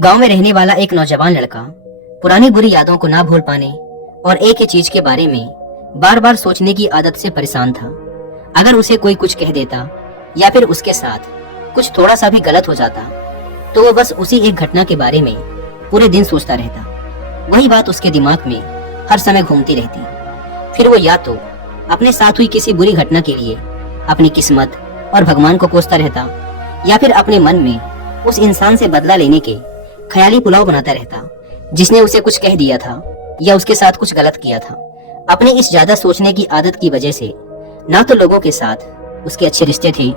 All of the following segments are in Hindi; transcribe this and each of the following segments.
गांव में रहने वाला एक नौजवान लड़का पुरानी बुरी यादों को ना भूल पाने और एक ही चीज के बारे में बार बार सोचने की आदत से परेशान था। अगर उसे कोई कुछ कह देता या फिर उसके साथ कुछ थोड़ा सा भी गलत हो जाता तो वो बस उसी एक घटना के बारे में पूरे दिन सोचता रहता। वही बात उसके दिमाग में हर समय घूमती रहती। फिर वो या तो अपने साथ हुई किसी बुरी घटना के लिए अपनी किस्मत और भगवान को कोसता रहता या फिर अपने मन में उस इंसान से बदला लेने के ख्याली पुलाव बनाता रहता जिसने उसे कुछ कह दिया था या उसके साथ कुछ गलत किया था। अपने इस ज्यादा सोचने की आदत की वजह से ना तो लोगों के साथ उसके अच्छे रिश्ते थे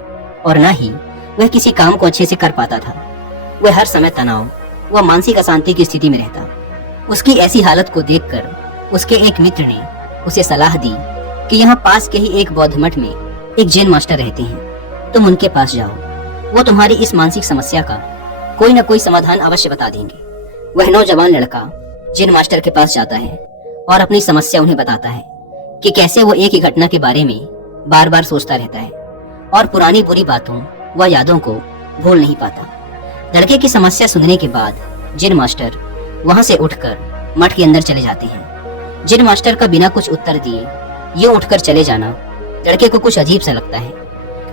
और ना ही वह किसी काम को अच्छे से कर पाता था। वह हर समय तनाव व मानसिक अशांति की स्थिति में रहता। उसकी ऐसी हालत को देखकर उसके एक मित्र ने उसे सलाह दी कि यहाँ पास के ही एक बौद्ध मठ में एक जैन मास्टर रहते हैं, तुम उनके पास जाओ, वो तुम्हारी इस मानसिक समस्या का कोई न कोई समाधान अवश्य बता देंगे। वह नौजवान लड़का जैन मास्टर के पास जाता है और अपनी समस्या उन्हें बताता है कि कैसे वो एक ही घटना के बारे में बार बार सोचता रहता है और पुरानी बुरी बातों व यादों को भूल नहीं पाता। लड़के की समस्या सुनने के बाद जैन मास्टर वहां से उठकर मठ के अंदर चले जाते हैं। जैन मास्टर का बिना कुछ उत्तर दिए ये उठकर चले जाना लड़के को कुछ अजीब सा लगता है,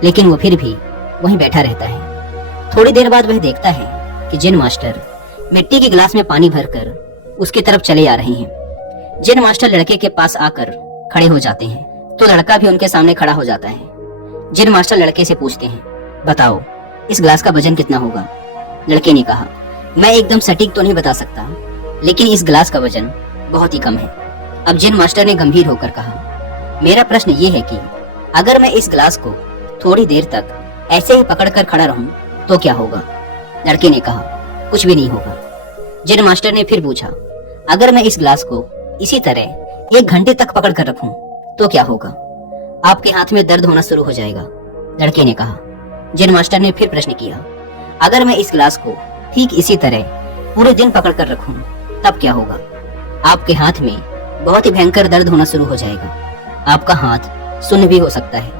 लेकिन वो फिर भी वहीं बैठा रहता है। थोड़ी देर बाद वह देखता है कि जैन मास्टर मिट्टी के गिलास में पानी भरकर उसकी तरफ चले आ रहे हैं। जैन मास्टर लड़के के पास आकर खड़े हो जाते हैं तो लड़का भी उनके सामने खड़ा हो जाता है। जैन मास्टर लड़के से पूछते हैं, बताओ इस गिलास का वजन कितना होगा? लड़के ने कहा, मैं एकदम सटीक तो नहीं बता सकता, लेकिन इस गिलास का वजन बहुत ही कम है। अब जैन मास्टर ने गंभीर होकर कहा, मेरा प्रश्न ये है कि अगर मैं इस गिलास को थोड़ी देर तक ऐसे ही पकड़कर खड़ा रहूं तो क्या होगा? लड़के ने कहा, कुछ भी नहीं होगा। जैन मास्टर ने फिर पूछा, अगर मैं इस गिलास को इसी तरह 1 घंटे तक पकड़ कर रखूं तो क्या होगा? आपके हाथ में दर्द होना शुरू हो जाएगा। लड़के ने कहा। जैन मास्टर ने फिर प्रश्न किया, अगर मैं इस गिलास को ठीक इसी तरह पूरे दिन पकड़ कर रखूं तब क्या होगा? आपके हाथ में बहुत ही भयंकर दर्द होना शुरू हो जाएगा। आपका हाथ सुन्न भी हो सकता है,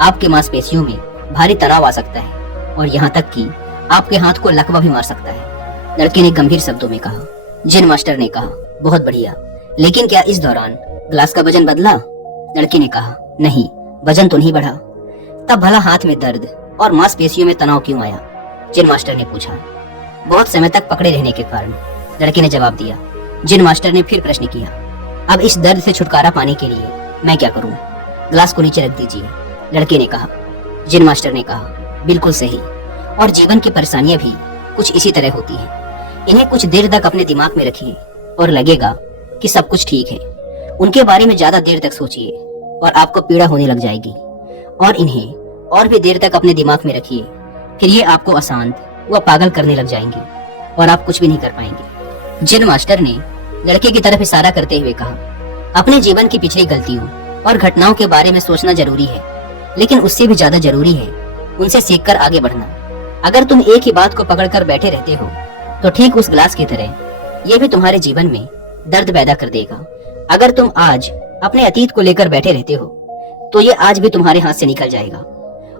आपके मांसपेशियों में भारी तनाव आ सकता है और यहाँ तक कि आपके हाथ को लकवा भी मार सकता है। लड़के ने गंभीर शब्दों में कहा। जैन मास्टर ने कहा, बहुत बढ़िया, लेकिन क्या इस दौरान ग्लास का वजन बदला? लड़के ने कहा, नहीं, वजन तो नहीं बढ़ा। तब भला हाथ में दर्द और मांसपेशियों में तनाव क्यों आया? जैन मास्टर ने पूछा। बहुत समय तक पकड़े रहने के कारण, लड़के ने जवाब दिया। जैन मास्टर ने फिर प्रश्न किया, अब इस दर्द से छुटकारा पाने के लिए मैं क्या करूं? ग्लास को नीचे रख दीजिए। लड़के ने कहा। जैन मास्टर ने कहा, बिल्कुल सही, और जीवन की परेशानियां भी कुछ इसी तरह होती हैं। इन्हें कुछ देर तक अपने दिमाग में रखिए और लगेगा कि सब कुछ ठीक है। उनके बारे में ज्यादा देर तक सोचिए और आपको पीड़ा होने लग जाएगी, और इन्हें और भी देर तक अपने दिमाग में रखिए, फिर ये आपको अशांत व पागल करने लग जाएंगे और आप कुछ भी नहीं कर पाएंगे। जैन मास्टर ने लड़के की तरफ इशारा करते हुए कहा, अपने जीवन की पिछली गलतियों और घटनाओं के बारे में सोचना जरूरी है, लेकिन उससे भी ज्यादा जरूरी है उनसे सीखकर आगे बढ़ना। अगर तुम एक ही बात को पकड़कर बैठे रहते हो तो ठीक उस ग्लास की तरह ये भी तुम्हारे जीवन में दर्द पैदा कर देगा। अगर तुम आज अपने अतीत को लेकर बैठे रहते हो तो ये आज भी तुम्हारे हाथ से निकल जाएगा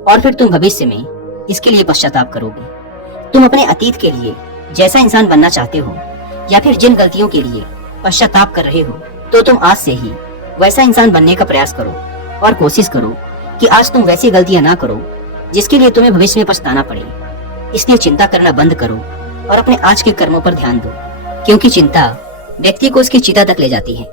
और फिर तुम भविष्य में इसके लिए पश्चाताप करोगे। तुम अपने अतीत के लिए जैसा इंसान बनना चाहते हो या फिर जिन गलतियों के लिए पश्चाताप कर रहे हो तो तुम आज से ही वैसा इंसान बनने का प्रयास करो और कोशिश करो कि आज तुम वैसी गलतियां ना करो जिसके लिए तुम्हें भविष्य में पछताना पड़े। इसलिए चिंता करना बंद करो और अपने आज के कर्मों पर ध्यान दो, क्योंकि चिंता व्यक्ति को उसकी चिता तक ले जाती है।